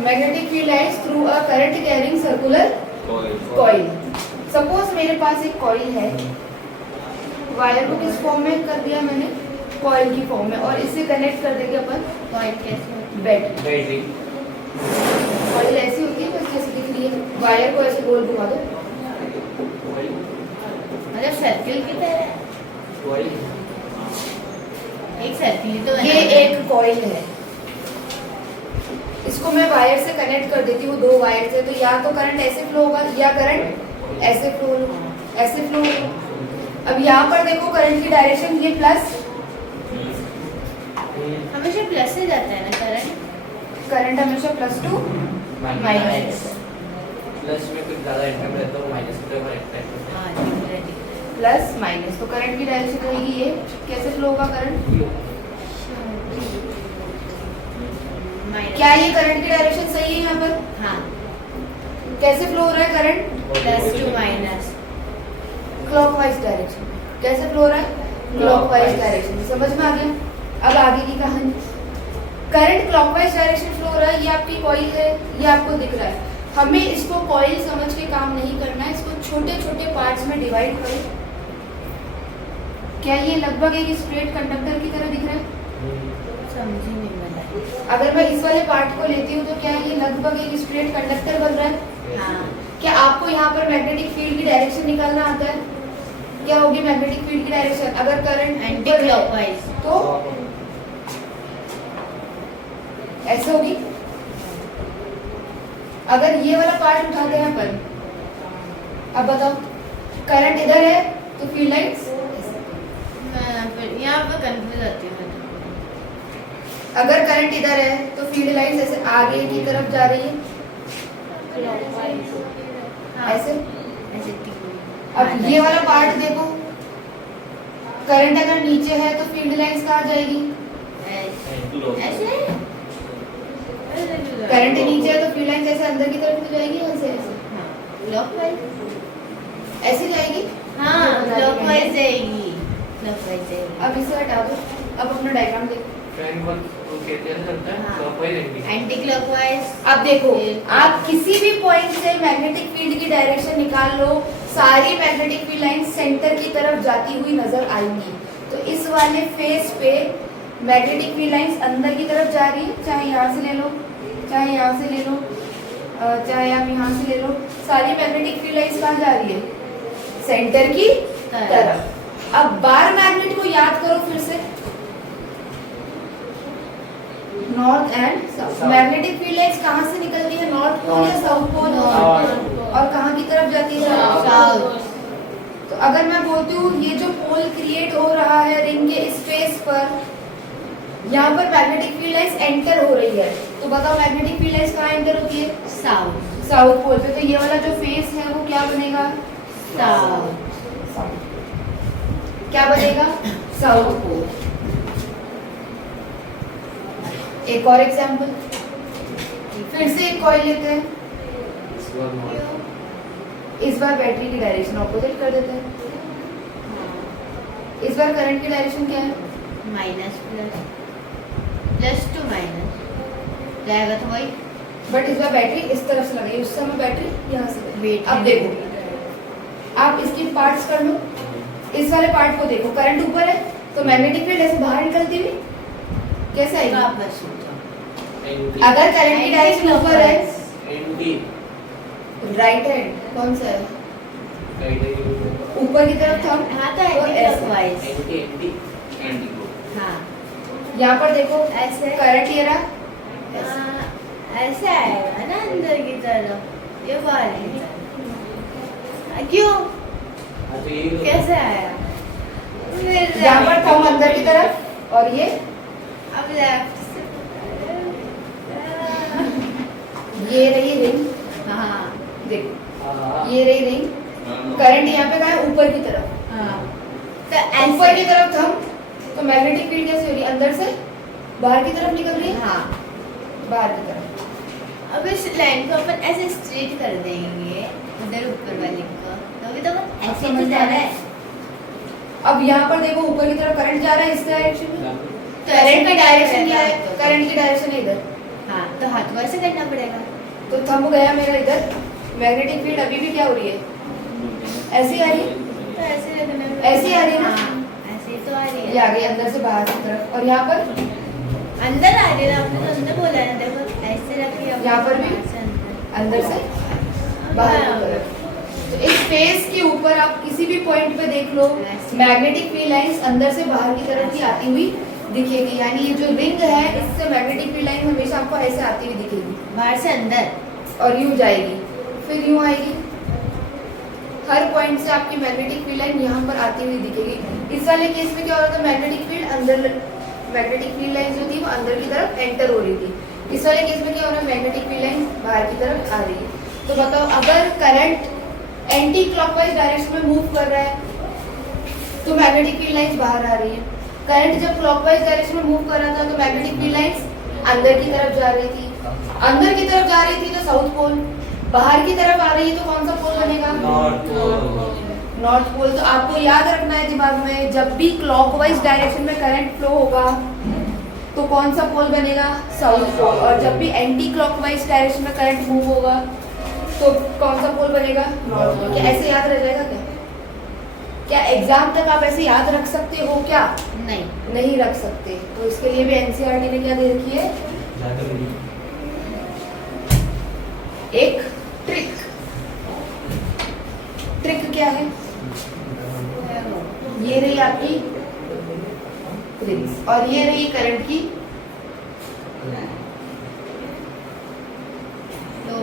Magnetic field lines through a current carrying circular coil. Suppose मेरे पास एक coil है, wire को किस फॉर्म में कर दिया मैंने, कॉइल की फॉर्म में, और इसे कनेक्ट कर देंगे अपन कॉइल कैसे बैटरी। कॉइल ऐसी होती है, बस कैसे दिख रही है, वायर को ऐसे गोल घुमा दो, मतलब सर्किल की तरह एक सर्किल तो ये एक कॉइल है। इसको मैं वायर से कनेक्ट कर देती हूँ, दो वायर से, तो या तो करंट ऐसे फ्लो होगा या करंट ऐसे फ्लो होगा। अब यहाँ पर देखो करंट की डायरेक्शन ये प्लस, हमेशा प्लस से जाता है ना करंट हमेशा प्लस टू माइनस, प्लस में कुछ ज़्यादा इंटरम रहता है वो माइनस की तरफ रहता है। प्लस माइनस, तो करंट की डायरेक्शन रहेगी ये, कैसे फ्लो होगा करंट, क्या ये करंट की डायरेक्शन सही है यहाँ पर, हाँ कैसे फ्लो हो रहा है current, plus two minus clockwise direction, कैसे फ्लो हो रहा है, क्लॉकवाइज डायरेक्शन। समझ में आ गया। अब आगे की कहानी, करंट क्लॉकवाइज डायरेक्शन फ्लो हो रहा है, ये आपकी कॉइल है, ये आपको दिख रहा है। हमें इसको कॉइल समझ के काम नहीं करना है, इसको छोटे छोटे पार्ट्स में डिवाइड करो। क्या ये लगभग एक स्ट्रेट कंडक्टर की तरह दिख रहा है, समझी नहीं मैं। अगर मैं इस वाले पार्ट को लेती हूँ तो क्या ये लगभग एक स्ट्रेट कंडक्टर बन रहा है। हाँ क्या आपको यहाँ पर मैग्नेटिक फील्ड की डायरेक्शन निकालना आता है, क्या होगी मैग्नेटिक फील्ड की डायरेक्शन, अगर करंट एंटी क्लॉकवाइज तो ऐसे होगी। अगर ये वाला पार्ट उठाते हैं अपन, अब बताओ करंट इधर है तो फील्ड लाइंस, मैं फिर यहाँ पर कंफ्यूज आती हूँ मैं अगर करंट इधर है तो फील्ड लाइंस ऐसे आगे की तरफ जा रही है, हाँ, ऐसे। ऐसे अब ये वाला पार्ट देखो, करंट अगर नीचे है तो फील्ड लाइंस कहाँ जाएगी, ऐसे करंट नीचे है तो फील्ड लाइंस ऐसे अंदर की तरफ तो जाएगी, ऐसे ऐसे क्लॉकवाइज ऐसे जाएगी। हाँ क्लॉकवाइज जाएगी, क्लॉकवाइज जाएगी। अब इसे हटा दो, अब अपना डायग्राम देखो। Anti clockwise. अब देखो आप किसी भी पॉइंट से मैग्नेटिक फील्ड की डायरेक्शन निकाल लो, सारी मैग्नेटिक फील्ड लाइन सेंटर की तरफ जाती हुई नजर आएंगी। तो इस वाले फेस पे मैग्नेटिक फील्ड लाइंस अंदर की तरफ जा रही है, चाहे यहाँ से ले लो, चाहे यहाँ से ले लो, चाहे आप यहाँ से ले लो, सारी मैग्नेटिक फील्ड लाइंस कहाँ जा रही है, सेंटर की तरफ। अब बार मैग्नेट को याद करो फिर से, north and south. Magnetic field lines कहाँ से निकलती है, नॉर्थ पोल या साउथ पोल, और कहाँ की तरफ जाती है, साउथ। तो अगर मैं बोलती हूँ ये जो पोल क्रिएट हो रहा है रिंग के स्पेस पर, यहाँ पर मैग्नेटिक फील्ड लाइंस एंटर हो रही है, तो बताओ मैग्नेटिक फील्ड लाइंस कहाँ एंटर होती है, साउथ, साउथ पोल पे। तो ये वाला जो फेस है वो क्या बनेगा, साउथ, क्या बनेगा, साउथ पोल। एक और एग्जांपल, फिर से एक कॉइल लेते हैं, इस बार बैटरी की डायरेक्शन ऑपोजिट कर देते हैं। इस बार करंट की डायरेक्शन क्या है, minus plus, plus two minus जाएगा तो वही, बट इस बार बैटरी इस तरफ से लगाई, उस समय बैटरी यहाँ से लगाई। वेट। अब देखो आप इसकी पार्ट्स कर लो, इस वाले पार्ट को देखो, करंट ऊपर है तो मैग्नेटिक फील्ड ऐसे बाहर निकलती हुई कैसे आएगी, वापस अगर करंट की डायरेक्शन ऊपर है, एंटी राइट हैंड कौन सा है, ऊपर की तरफ था, हाँ तो anti clockwise, anti anti anti हाँ यहाँ पर देखो ऐसे करंट ये रहा, ऐसे आएगा ना अंदर की तरफ, ये बाहर की तरफ। क्यों, कैसे आया, यहाँ पर थंब अंदर की तरफ, और ये अब लेफ्ट से, ये रही रिंग, हाँ देखो ये रही रिंग, करंट यहाँ पे कहाँ है, ऊपर की तरफ, हाँ तो ऊपर की तरफ थंब, तो मैग्नेटिक फील्ड कैसे हो रही है, अंदर से बाहर की तरफ निकल रही है, हाँ। बाहर की तरफ। अब इस लाइन को अपन ऐसे स्ट्रेट कर देंगे उधर ऊपर वाले को, तो अभी तो अपन ऐसे तो जा रहा है। अब यहाँ पर देखो ऊपर की तरफ करंट जा रहा है इस डायरेक्शन में, तो करंट की डायरेक्शन क्या है, करंट की डायरेक्शन है इधर, हाँ तो हाथ बार से करना पड़ेगा। तो थंब गया मेरा इधर, मैग्नेटिक फील्ड अभी भी क्या हो रही है, ऐसी आ रही है, तो ऐसे रखना है। ऐसे आ रही है ना? हाँ, ऐसे ही तो आ रही ये है। आ गई अंदर से बाहर की तरफ, और यहाँ पर अंदर आ रही है, आपने तो अंदर बोला है, देखो ऐसे रखी है। यहाँ पर भी? बाहर से अंदर। अंदर से बाहर की तरफ। तो इस फेस के ऊपर आप किसी भी पॉइंट पे देख लो, मैग्नेटिक फील्ड लाइंस अंदर से बाहर की तरफ की आती हुई दिखेगी। यानी ये जो रिंग है इससे मैग्नेटिक फील्ड लाइन हमेशा आपको ऐसे आती हुई दिखेगी, बाहर से अंदर। और यूं जाएगी, फिर यूं आएगी। हर पॉइंट से आपकी मैग्नेटिक फील्ड लाइन यहाँ पर आती हुई दिखेगी। इस वाले केस में क्या हो रहा था, मैग्नेटिक फील्ड अंदर, मैग्नेटिक फील्ड लाइन जो थी वो अंदर की तरफ एंटर हो रही थी। इस वाले केस में क्या हो रहा है, मैग्नेटिक फील्ड लाइन बाहर की तरफ आ रही है। तो बताओ, अगर करंट एंटी क्लॉकवाइज डायरेक्शन में मूव कर रहा है तो मैग्नेटिक फील्ड लाइंस बाहर आ रही है। करंट जब क्लॉकवाइज डायरेक्शन में मूव कर रहा था तो मैग्नेटिक फील्ड लाइंस अंदर की तरफ जा रही थी। अंदर की तरफ जा रही थी तो साउथ पोल, बाहर की तरफ आ रही है तो कौन सा पोल बनेगा, नॉर्थ पोल। तो आपको याद रखना है दिमाग में, जब भी क्लॉकवाइज डायरेक्शन में करंट फ्लो होगा तो कौन सा पोल बनेगा, साउथ पोल। और जब भी एंटी क्लॉकवाइज डायरेक्शन में करंट मूव होगा तो कौन सा पोल बनेगा, नॉर्थ पोल। क्या ऐसे याद रह जाएगा क्या? क्या एग्जाम तक आप ऐसे याद रख सकते हो क्या? नहीं। नहीं रख सकते। तो इसके लिए भी एनसीईआरटी ने क्या दे रखी है, एक ट्रिक। ट्रिक क्या है, ये रही आपकी रिंग्स और ये रही करंट की। तो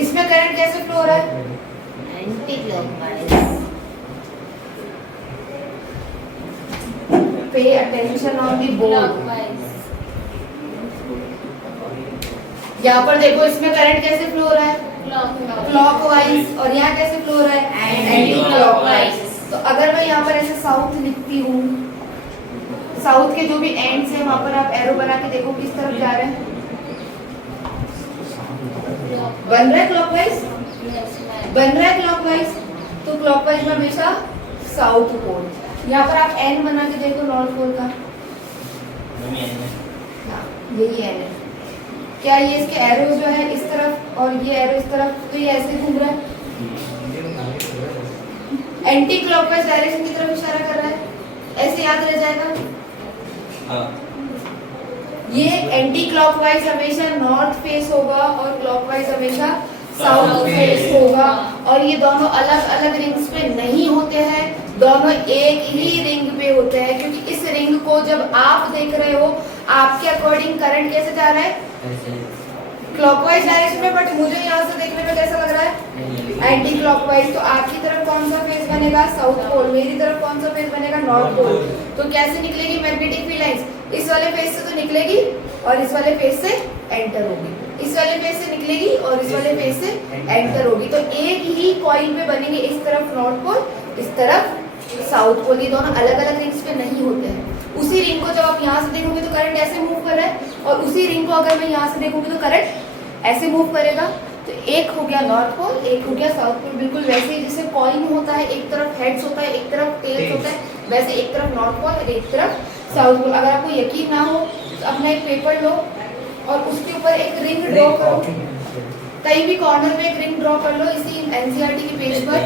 इसमें करंट कैसे फ्लो हो रहा है, anti clockwise. Pay attention on the board. यहाँ पर देखो, इसमें करंट कैसे फ्लो हो रहा है, क्लॉकवाइज। और यहाँ कैसे फ्लो हो रहा है, एंटी क्लॉकवाइज। तो अगर मैं यहाँ पर ऐसे साउथ लिखती हूँ, साउथ के जो भी एंड्स हैं वहां पर आप एरो बना के देखो किस तरफ जा रहे हैं, बन रहा है क्लॉकवाइज, बन रहा है क्लॉकवाइज। तो क्लॉकवाइज में हमेशा साउथ पोल। यहाँ पर आप एन बना के देखो नॉर्थ पोल का, हाँ यही एन है। क्या ये इसके एरो जो है इस तरफ और ये एरो इस तरफ, तो ये ऐसे घूम रहा है, एंटी क्लॉकवाइज डायरेक्शन की तरफ इशारा कर रहा है। ऐसे याद रह जाएगा। ये एंटी क्लॉकवाइज हमेशा नॉर्थ फेस होगा और क्लॉकवाइज हमेशा साउथ फेस होगा। और ये दोनों अलग अलग रिंग्स पे नहीं होते हैं, दोनों एक ही रिंग पे होते हैं। क्योंकि इस रिंग को जब आप देख रहे हो, आपके अकॉर्डिंग करंट कैसे जा रहा है, क्लॉकवाइज डायरेक्शन में। बट मुझे यहाँ से देखने में कैसा लग रहा है, एंटी क्लॉकवाइज। तो आपकी तरफ कौन सा फेस बनेगा, साउथ पोल। मेरी तरफ कौन सा फेस बनेगा, नॉर्थ पोल। तो कैसे निकलेगी मैग्नेटिक फील्ड लाइंस, इस वाले फेस से तो निकलेगी और इस वाले फेस से एंटर होगी, इस वाले फेस से निकलेगी और इस वाले फेस से एंटर होगी। तो एक ही कॉइल में बनेंगे, इस तरफ नॉर्थ पोल, इस तरफ साउथ पोल। ये दोनों अलग अलग रिंग्स पे नहीं होते हैं। उसी रिंग को जब आप यहाँ से देखोगे तो करंट ऐसे मूव कर रहा है, और उसी रिंग को अगर मैं यहाँ से देखूंगी तो करंट ऐसे मूव करेगा। तो एक हो गया नॉर्थ पोल, एक हो गया साउथ पोल। बिल्कुल वैसे ही जैसे कॉइन होता है, एक तरफ हेड्स होता है, एक तरफ टेल्स होता है, वैसे एक तरफ नॉर्थ पोल और एक तरफ साउथ पोल। अगर आपको यकीन ना हो तो अपना एक पेपर लो और उसके ऊपर एक रिंग ड्रॉ करो, कहीं भी कॉर्नर में एक रिंग ड्रॉ कर लो। इसी एनसीईआरटी के पेज पर,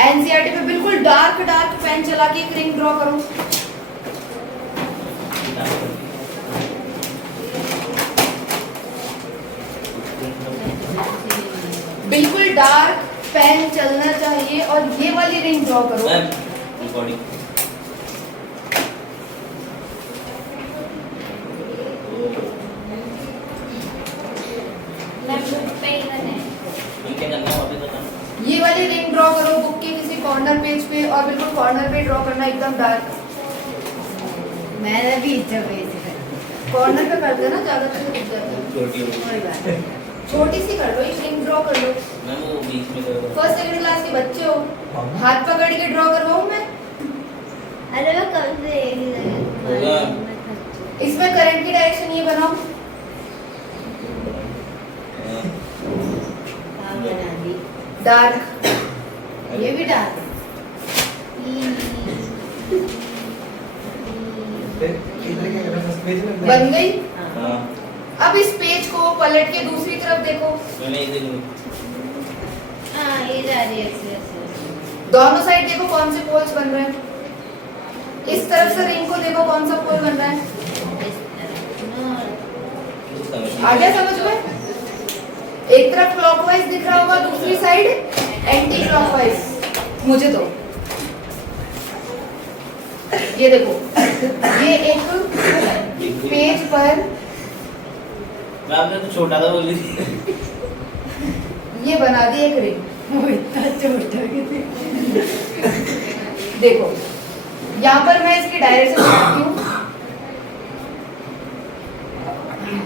एनसीईआरटी पे बिल्कुल डार्क डार्क पेन चला के एक रिंग ड्रॉ करो। बिल्कुल डार्क पेन चलना चाहिए और ये वाली रिंग ड्रॉ करो। ये वाली रिंग ड्रॉ करो बुक के किसी कॉर्नर पेज पे, और बिल्कुल कॉर्नर पे ड्रॉ करना, एकदम डार्क। मैंने भी इच्छा पे कॉर्नर पे कर देना, ज्यादा तो दिख जाता है। कोई बात नहीं। छोटी सी कर लो, एक रिंग ड्रॉ कर लो। फर्स्ट सेकंड क्लास के बच्चे हो, हाथ पकड़ के ड्रॉ करवाऊं मैं? अरे मैं कब से इसमें करंट की डायरेक्शन ये बनाओ। बना दी। डार्क, ये भी डाल इधर क्या करना है, बन गई। हाँ अब इस पेज को पलट के दूसरी तरफ देखो, मैंने इधर नहीं हाँ ये जा रही है ऐसे दोनों साइड देखो कौन से पोल्स बन रहे हैं। इस तरफ से रिंग को देखो कौन सा पोल बन रहा है। कुछ समझ नहीं आ गया समझ में? एक तरफ क्लॉकवाइज दिख रहा होगा, दूसरी साइड एंटी क्लॉकवाइज। मुझे दो, ये देखो, ये एक पेज पर मैं आपने तो छोटा था बोल रही थी। ये बना दी एक रिंग। वो इतना छोटा कि देखो, यहाँ पर मैं इसकी डायरेक्शन बनाती हूँ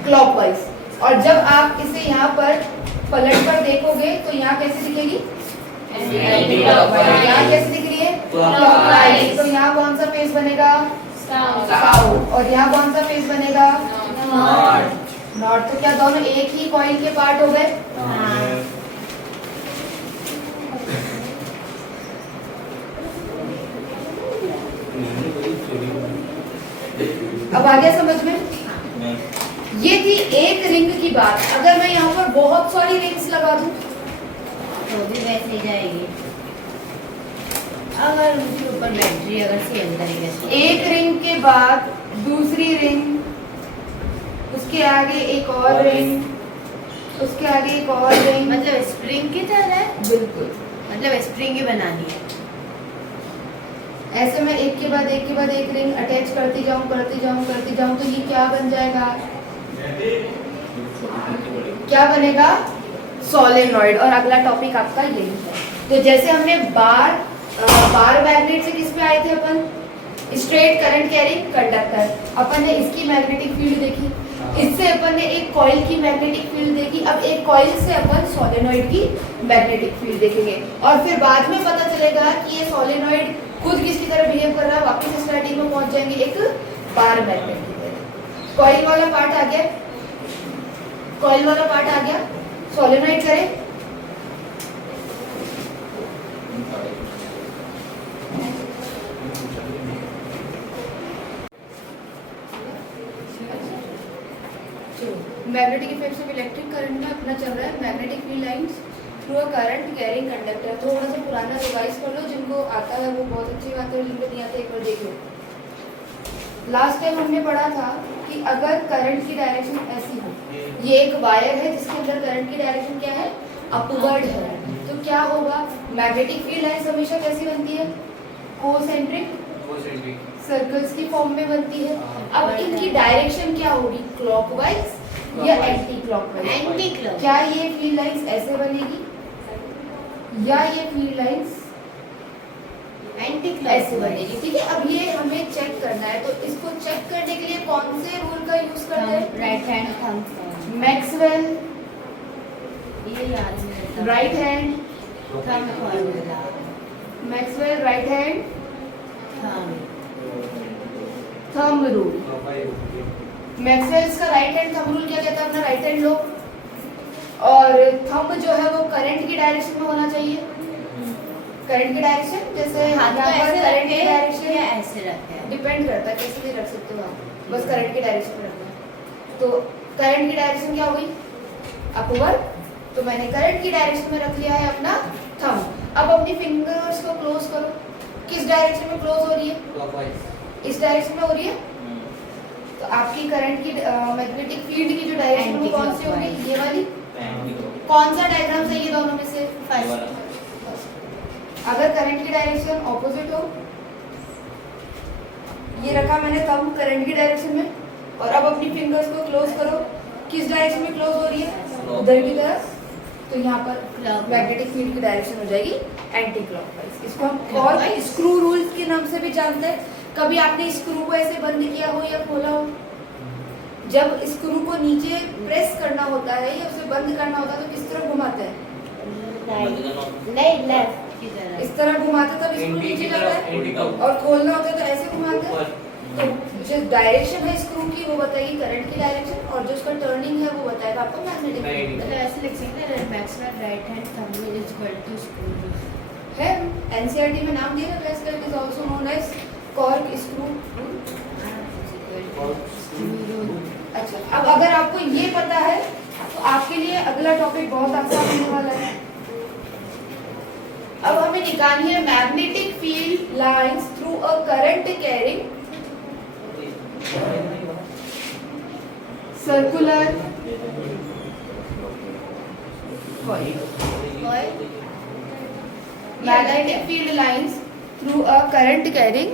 क्लॉकवाइज, और जब आप इसे यहाँ पर पलट कर देखोगे तो यहाँ कैसे दिखेगी? Anti clockwise. यहाँ कैसे दिख रही है? क्लॉकवाइज। तो यहाँ कौन सा फेस बनेगा? साउथ। और यहाँ कौन सा फेस बनेगा? नॉर्थ। तो क्या दोनों एक ही कॉइल के पार्ट हो गए? अब आ गया समझ में? ये थी एक रिंग की बात। अगर मैं यहाँ पर बहुत सारी रिंग्स लगा दूं तो भी वैसे ही जाएगी अगर उसके ऊपर बैटरी अगर सेम तरीके से एक रिंग के बाद दूसरी रिंग, उसके आगे एक और रिंग, उसके आगे एक और रिंग, मतलब स्प्रिंग की तरह है, बिल्कुल मतलब स्प्रिंग ही बनानी है। ऐसे मैं एक के बाद एक के बाद एक रिंग अटैच करती जाऊं करती जाऊं करती जाऊं, तो ये क्या बन जाएगा? क्या बनेगा? सोलेनॉइड। और अगला टॉपिक आपका यही है। तो जैसे हमने बार मैग्नेट से किस पे आए थे अपन? Straight current carrying conductor. अपन ने इसकी मैग्नेटिक फील्ड देखी, इससे अपन ने एक कॉइल की मैग्नेटिक फील्ड देखी। अब एक कॉइल से अपन सोलेनॉइड की मैग्नेटिक फील्ड देखेंगे, और फिर बाद में पता चलेगा कि ये सोलेनॉइड खुद किसकी तरह बिहेव कर रहा है। वापस स्टार्टिंग में पहुंच जाएंगे एक बार मैग्नेट की तरह। कॉइल वाला पार्ट आ गया, कॉइल वाला पार्ट आ गया। सोलेनॉइड करें, magnetic effects of electric current में अपना चल रहा है magnetic field lines through a current carrying conductor. थोड़ा सा पुराना रिवाइज कर लो, जिनको आता है वो बहुत अच्छी बात है, जिनको नहीं आता एक बार देख लो। लास्ट टाइम हमने पढ़ा था कि अगर करंट की डायरेक्शन ऐसी हो, ये एक वायर है जिसके अंदर करंट की डायरेक्शन क्या है? अपवर्ड है, तो क्या होगा? मैग्नेटिक फील्ड लाइंस हमेशा कैसी बनती है? कोसेंट्रिक सर्कल्स की फॉर्म में बनती है। अब इनकी डायरेक्शन क्या होगी? क्लॉकवाइज या एंटी क्लॉकवाइज? Anti clock. क्या ये फील्ड लाइंस ऐसे बनेगी या ये फील्ड लाइंस एंटी ऐसे बनेगी? ठीक है, अब ये हमें चेक करना है, तो इसको चेक करने के लिए कौन से रूल का यूज करते हैं? Right hand thumb. मैक्सवेल ये याद है right hand, thumb formula. Maxwell right hand thumb thumb rule. Maxwell's का राइट हैंड थंब रूल क्या कहता है? अपना राइट हैंड लो, और थंब जो है वो करंट की डायरेक्शन में होना चाहिए। करंट की डायरेक्शन, जैसे हाथ यहाँ को पर ऐसे करंट की रखे या डायरेक्शन ऐसे रखे हैं? डिपेंड करता है, कैसे भी रख सकते हो आप, बस करंट की डायरेक्शन में रखना है। तो करंट की डायरेक्शन क्या होगी? अपवर्ड। तो मैंने करंट की डायरेक्शन में रख लिया है अपना थंब। अब अपनी फिंगर्स को क्लोज करो। किस डायरेक्शन में क्लोज हो रही है? इस डायरेक्शन में हो रही है। तो आपकी करंट की मैग्नेटिक फील्ड की जो डायरेक्शन वो कौन सी होगी? ये वाली। कौन सा डायग्राम सही है दोनों में से? फर्स्ट। अगर करंट की डायरेक्शन ऑपोजिट हो, ये रखा मैंने थंब करंट की डायरेक्शन में, और अब अपनी फिंगर्स को क्लोज करो। किस डायरेक्शन में क्लोज हो रही है? उधर की तरफ। तो यहाँ पर मैग्नेटिक फील्ड की डायरेक्शन हो जाएगी एंटी क्लॉकवाइज। इसको हम और स्क्रू रूल के नाम से भी जानते हैं। कभी आपने स्क्रू को ऐसे बंद किया हो या खोला हो? जब स्क्रू को नीचे प्रेस करना होता है या उसे बंद करना होता है तो किस तरह घुमाते हैं? नहीं, लेफ्ट की तरफ। इस तरह घुमाते तब स्क्रू नीचे जाता है, और खोलना होता है तो ऐसे घुमाते हैं। तो जो डायरेक्शन है स्क्रू की वो बताएगी करंट की डायरेक्शन, और जो उसका टर्निंग है वो बताएगा आपको मैग्नेटिक फील्ड। मतलब ऐसे लिख सकते हैं Maxwell right hand thumb is equal to screw है एनसीईआरटी में नाम दिया है, it is also known as cork screw. अच्छा, अब अगर आपको ये पता है तो आपके लिए अगला टॉपिक बहुत आसान होने वाला है। अब हमें निकालनी है magnetic field lines through a current carrying circular magnetic field lines through a current carrying